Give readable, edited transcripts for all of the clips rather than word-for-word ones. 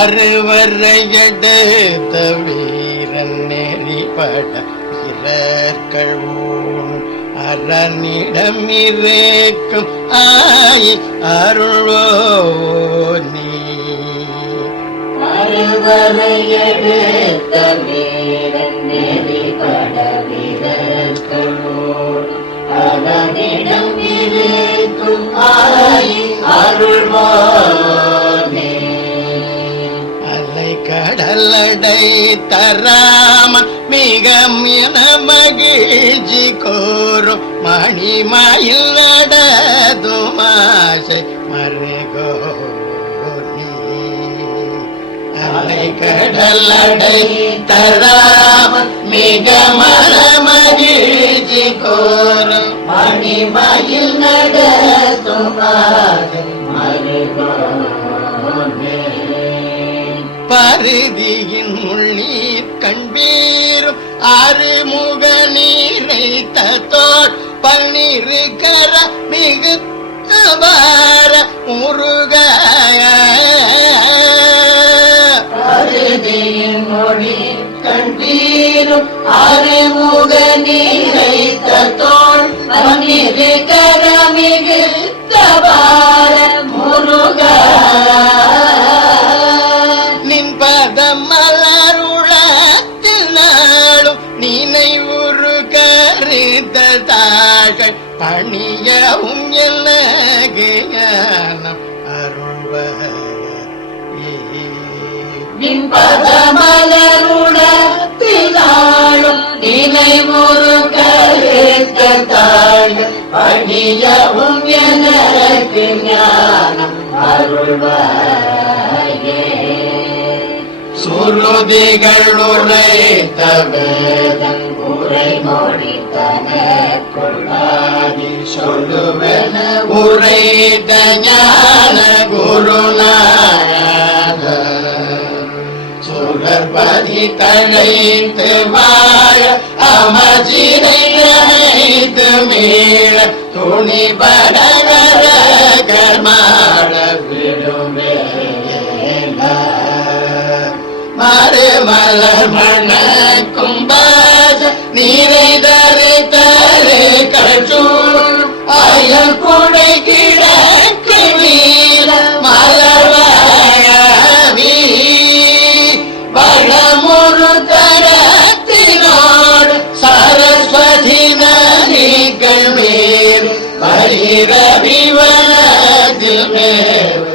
அறுவரையெடுத்த வீரன் நெறிபட இறக்கழும் அரணிடம் இருக்கும் ஆய் அருளோ நீ. அறுவரையெடுத்த வீரன் நெறிபட இறக்கழும் அரணிடம் இருக்கும் ஆய் அருளோ நீ. கடலடை தராமன் மிக மகிழ்ச்சி கோரும் மணிமயில் நடதும் ஆசை மருகோ நீ. அலை கடலடை தராமன் மிக மகிழ்ச்சி கோரும் மணிமயில் நடதும் ஆசை மருகோ நீ. பருதியின் உள்ளீர் கண்பீரும் ஆறுமுக நீரைத்த தோல் பன்னிரு கர மிகுத்தவார முருக. பருதியின் மொழி கண்பீரும் ஆறுமுக நீரைத்த தோல் பன்னிரு கர மிகுத்தவார முருக. பணியவும் எல்லகு ஞானம் அருள்வதமலருடத்தினாலும் நினைவுறு கருத்தாள் பணியவும் எனக்கு ஞானம் அருள்வாயே. சுருதிகள் உரைத்த வேதம் உரை மொழித்தனக்குள்ளாதி சொல்லுவன உரைத்த ஞான குருநாத. சுரபதி தழைத்து வாழ அமர்ச்சினை நினைத்து மீள துணி படகர கர்மாட விடுமே. மறுமலர் மணக்கும் பாச நீரை தரு தரு கற்றூர் அயல் குடை கிழக்கு வீர மலர்வாயவி. வளமுறு தரத்தினோடு சரஸ்வதி நதிகள் மேல் பரிரவி வனத்தில் மேல்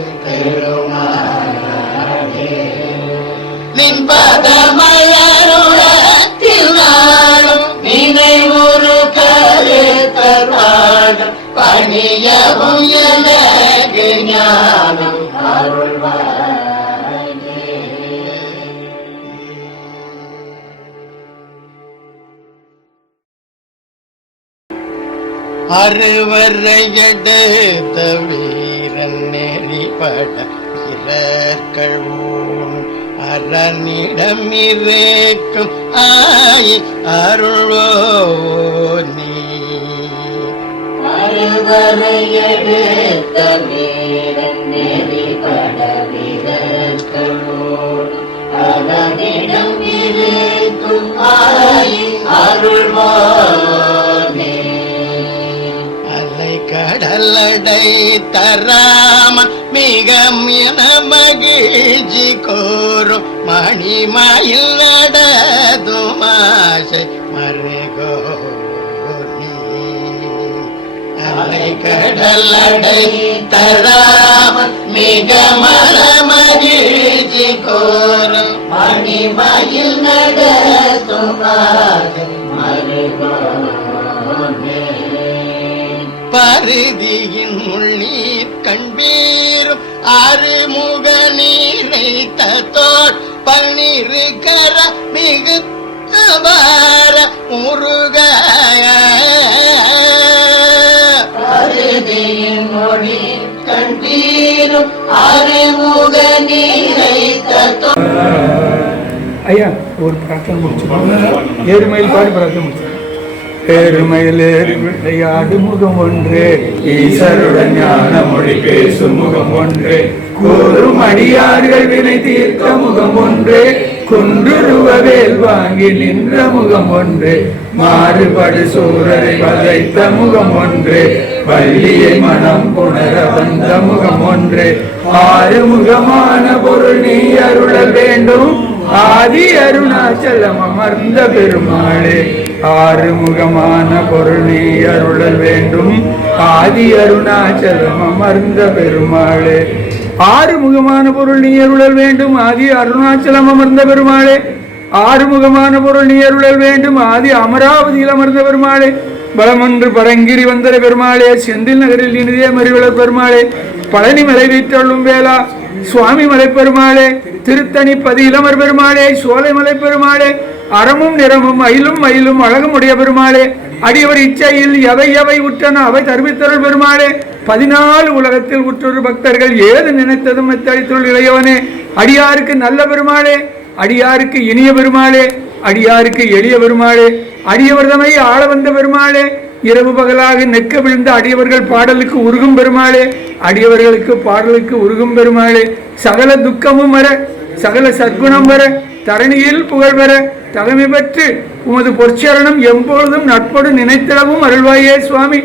நின் பதமலருடத்தில் நாளும் நினைவுறு கருத்தராடும் பணியவும் எனக்கு ஞானம் அருள்வாயே. அறுவரையெடுத்த வீரன் நெறிபட இறக்கழும் அரணிடம் இருக்கும் ஆய் அருளோ நீ. அறுவரையெடுத்த வீரன் நெறிபட இறக்கழும் அரணிடம் இருக்கும் ஆய் அருள்வோ நீ. கடலடை தராமன் மிக மகிழ்ச்சி கோரும் மணிமயில் நடதும் ஆசை மருகோ நீ. அலை கடலடை தராமன் மிக மகிழ்ச்சி கோரும் மணிமயில் நடதும் ஆசை மருகோ நீ. பருதியின் உள்ளீர் கண்பீரும் ஆறுமுக நீரைத்த தோல் பன்னிரு கர மிகுத்தவார முருக. பருதியின் மொழி கண்பீரும் ஆறுமுக நீரைத்த தோல். ஐயா ஒரு பிரார்த்தனை முடிச்சுக்கோங்க. 7 மைல் பாடி பிரார்த்தனை முடிச்சு ஏறுமையில் விளையாடு முகம் ஒன்று, ஈசருடன் ஞான மொழி பேசும் முகம் ஒன்று, கூறும் அடியார்கள் வினை தீர்த்த முகம் ஒன்று, குன்றுருவ வேல் வாங்கி நின்ற முகம் ஒன்று, மாறுபடு சூரரை வதைத்த முகம் ஒன்று, வள்ளியை மனம் புணர வந்த முகம் ஒன்று, ஆறு முகமான பொருள் நீ அருள வேண்டும், ஆதி அருணாச்சலம் அமர்ந்த பெருமாளே. ஆறு முகமான பொருள் நீ அருளல் வேண்டும், ஆதி அருணாச்சலம் அமர்ந்த பெருமாளே. ஆறு முகமான பொருள் நீ அருளல் வேண்டும், ஆதி அருணாச்சலம் அமர்ந்த பெருமாளே. ஆறு முகமான பொருள் நீ அருளல் வேண்டும், ஆதி அமராவதியில் அமர்ந்த பெருமாளே. பலமொன்று பரங்கிரி வந்தர பெருமாளே, செந்தில் நகரில் இனிதே மறிவளர் பெருமாளே, பழனி மலை வீட்டள்ளும் வேளா சுவாமி மலை பெருமாளே, திருத்தணி பதி இளமர் பெருமாளே, சோலை மலை பெருமாளே, அறமும் நிறமும் அயிலும் மயிலும் அழகுமுடைய பெருமாளே, அடியவர் இச்சையில் எவை எவை உற்றன அவை தருவித்தருள் பெருமாளே. 14 உலகத்தில் உற்றொரு பக்தர்கள் ஏது நினைத்ததும் மெத்தடித்துள் இளையவனே, அடியாருக்கு நல்ல பெருமாளே, அடியாருக்கு இனிய பெருமாளே, அடியாருக்கு எளிய பெருமாளே, அடியவர் தமை ஆள வந்த பெருமாளே, இரவு பகலாக நெக்க விழுந்த அடியவர்கள் பாடலுக்கு உருகும் பெருமாளே, அடியவர்களுக்கு பாடலுக்கு உருகும் பெருமாளே. சகல துக்கமும் வர சகல சற்குணம் வர தரணியில் புகழ் வர தகமை பெற்று உமது பொற்சரணம் எப்பொழுதும் நட்போடு நினைத்தளவும் அருள்வாயே சுவாமி.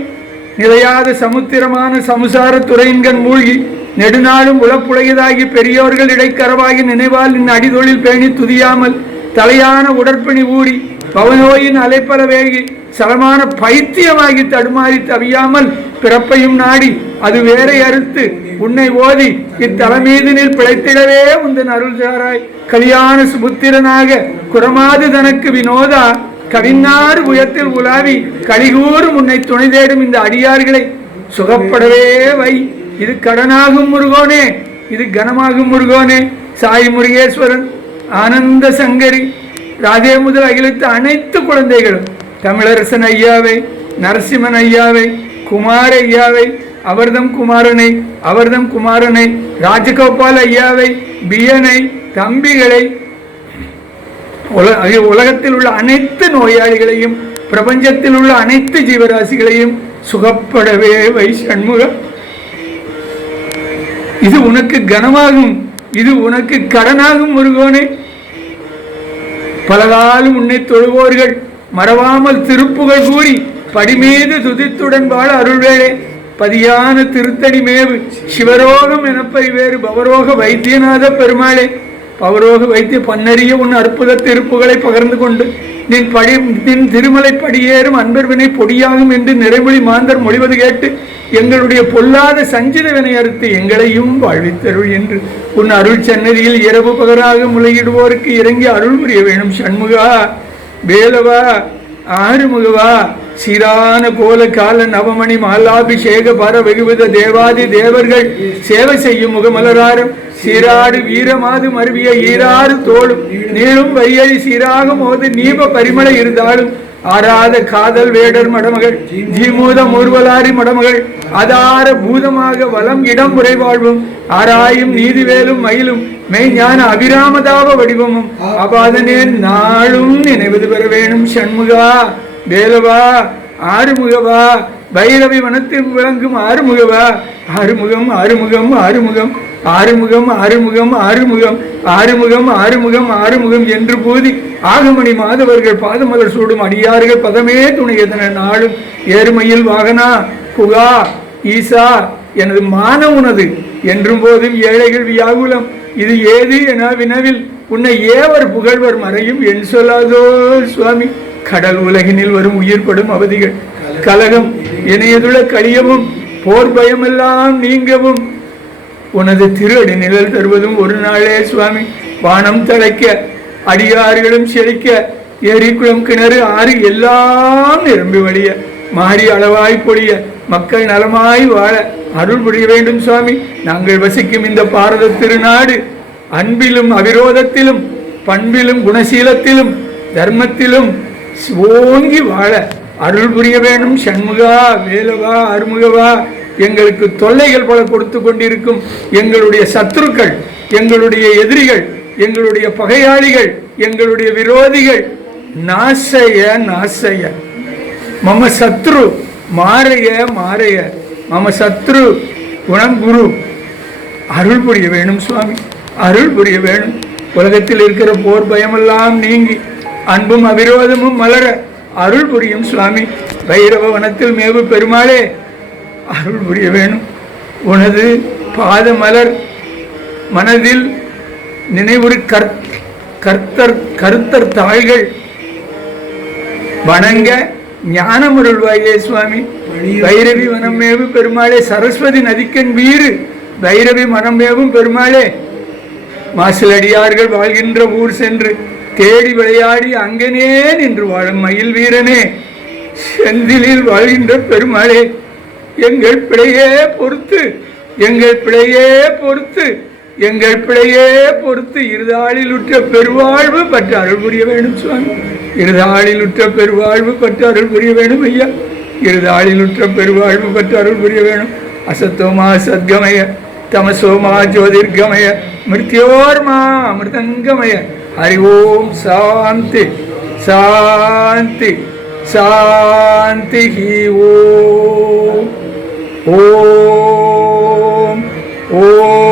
நிலையாத சமுத்திரமான சமுசார துறையின்கண் மூழ்கி நெடுநாளும் உளப்புழையதாகி பெரியோர்கள் இடைக்கரவாகி நினைவால் நின் அடிதொழில் பேணி துதியாமல் தலையான உடற்பிணி ஊறி பவனோயின் அலைப்பல வேகி சலமான பைத்தியமாகி தடுமாறி தவியாமல் பிறப்பையும் நாடி அது வேரை அறுத்து உன்னை ஓதி இத்தலமீதினில் பிழைத்திடவே உந்தன் அருள் சாராய். கலியான சுபுத்திரனாக குரமாது தனக்கு வினோதா கவிஞாறு உயத்தில் உலாவி கலிகூறும் உன்னை துணை தேடும் இந்த அடியார்களை சுகப்படவே வை. இது கடனாகும் முருகோனே, இது கனமாகும் முருகோனே. சாய் முருகேஸ்வரன், ஆனந்த சங்கரி, ராதே முதல் அகிலத்து அனைத்து குழந்தைகளும் தமிழரசன் ஐயாவை, நரசிம்மன் ஐயாவை, குமார ஐயாவை, அவர்தம் குமாரனை, அவர்தம் குமாரனை, ராஜகோபால் ஐயாவை, பியனை, தம்பிகளை, உலகத்தில் உள்ள அனைத்து நோயாளிகளையும் பிரபஞ்சத்தில் உள்ள அனைத்து ஜீவராசிகளையும் சுகப்படவே வை சண்முகம். இது உனக்கு கனமாகும், இது உனக்கு கடனாகும் முருகோனே. பலகாலம் உன்னை தொழுவோர்கள் மறவாமல் திருப்புகள் கூறி படிமீது துதித்துடன் வாழ அருள்வேளே. பதியான திருத்தணி மேவு சிவரோகம் எனப்பரி வேறு பவரோக வைத்தியநாத பெருமாளே. பவரோக வைத்திய பன்னறிய உன் அற்புத திருப்புகளை பகர்ந்து கொண்டு நின் திருமலை படியேறும் அன்பர்வினை பொடியாகும் என்று நிறைமொழி மாந்தர் மொழிவது கேட்டு எங்களுடைய பொல்லாத சஞ்சித வினை அறுத்து எங்களையும் வாழ்வித்தருள் என்று உன் அருள் சன்னதியில் இரவு பகராக முளையிடுவோருக்கு இறங்கி அருள் புரிய வேணும் சண்முகா. வேலவா, ஆறுமுகவா, சீரான கோல கால நவமணி மாலாபிஷேக பர வெகுவித தேவாதி தேவர்கள் சேவை செய்யும் முகமலராரும் சீராடு வீரமாது மருவிய ஈராறு தோளும் நீளும் வையழி சீராக மோது நீப பரிமளை இருந்தாலும் ஆராத காதல் வேடர் மடமகள் ஜீமூத மூர்வலாரி மடமகள் அதார பூதமாக வலம் இடம் முறை வாழ்வும் ஆராயும் நீதிவேலும் மயிலும் மெய் ஞான அபிராமதாவ வடிவமும் அபாதனே நாளும் நினைவது பெற வேணும் சண்முகா. வேலவா, ஆறுமுகவா, பைரவி வனத்தில் விளங்கும் ஆறுமுகவா. ஆறுமுகம் ஆறுமுகம் ஆறுமுகம் ஆறுமுகம் ஆறுமுகம் ஆறுமுகம் ஆறுமுகம் ஆறுமுகம் ஆறுமுகம் என்று போதி ஆகமணி மாதவர்கள் பாதமலர் சூடும் அடியார்கள் பதமே துணையதன நாளும் ஏறுமையில் வாகனா புகா ஈசா எனது மான உனது என்றும் போதும் ஏழைகள் வியாகுலம் இது ஏது என வினவில் உன்னை ஏவர் புகழ்வர் மறையும் என் சொல்லாதோ சுவாமி. கடல் உலகினில் வரும் உயிர்படும் அவதிகள் கலகம் இணையதுள்ள கலியமும் போர் பயமெல்லாம் நீங்கவும் உனது திருஅடி நிழல் தருவதும் ஒரு நாளே சுவாமி. வானம் தழைக்க அடியார்களும் செழிக்க எரிக்குளம் கிணறு ஆறு எல்லாம் நிரம்பி வழிய மாறி அளவாய் பொழிய மக்கள் நலமாய் வாழ அருள் புரிய வேண்டும் சுவாமி. நாங்கள் வசிக்கும் இந்த பாரத திருநாடு அன்பிலும் அவிரோதத்திலும் பண்பிலும் குணசீலத்திலும் தர்மத்திலும் ஓங்கி வாழ அருள் புரிய வேண்டும் சண்முகா. வேலவா, அருமுகவா, எங்களுக்கு தொல்லைகள் பல கொடுத்து கொண்டிருக்கும் எங்களுடைய சத்துருக்கள், எங்களுடைய எதிரிகள், எங்களுடைய பகையாளிகள், எங்களுடைய விரோதிகள் நாசைய நாசைய மம சத்ரு மாறைய மாறைய மம சத்ரு குணம் குரு. அருள் புரிய வேணும் சுவாமி, அருள் புரிய வேணும். உலகத்தில் இருக்கிற போர் பயமெல்லாம் நீங்கி அன்பும் அவிரோதமும் மலர அருள் புரியும் சுவாமி. பைரவ வனத்தில் மேவு பெருமாளே அருள் புரிய வேணும். உனது பாத மலர் மனதில் நினைவுறு கருத்தர் தாள்கள் வணங்க ஞானமருள்வாயே சுவாமி. பைரவி மனமேவு பெருமாளே, சரஸ்வதி நதிக்கன் வீறு பைரவி மனமேவும் பெருமாளே, மாசிலடியார்கள் வாழ்கின்ற ஊர் சென்று தேடி விளையாடி அங்கனே நின்று வாழும் மயில் வீரனே, செந்திலில் வாழ்கின்ற பெருமாளே, எங்கள் பிழையே பொறுத்து, எங்கள் பிழையே பொறுத்து, எங்கள் பிழையே பொறுத்து இருதாளில் உற்ற பெருவாழ்வு பற்ற அருள் புரிய வேணும் சுவாமி. இருதாளில் உற்ற பெருவாழ்வு பற்ற அருள் புரிய வேணும் ஐயா. இருதாளில் உற்ற பெருவாழ்வு பற்ற அருள் புரிய வேணும். அசத்தோமா சத்கமய தமசோமா ஜோதிர்கமய மிருத்யோர்மா அமிர்தங்கமய. ஹரி ஓம் சாந்தி சாந்தி சாந்தி. ஓம் ஓம் ஓம்.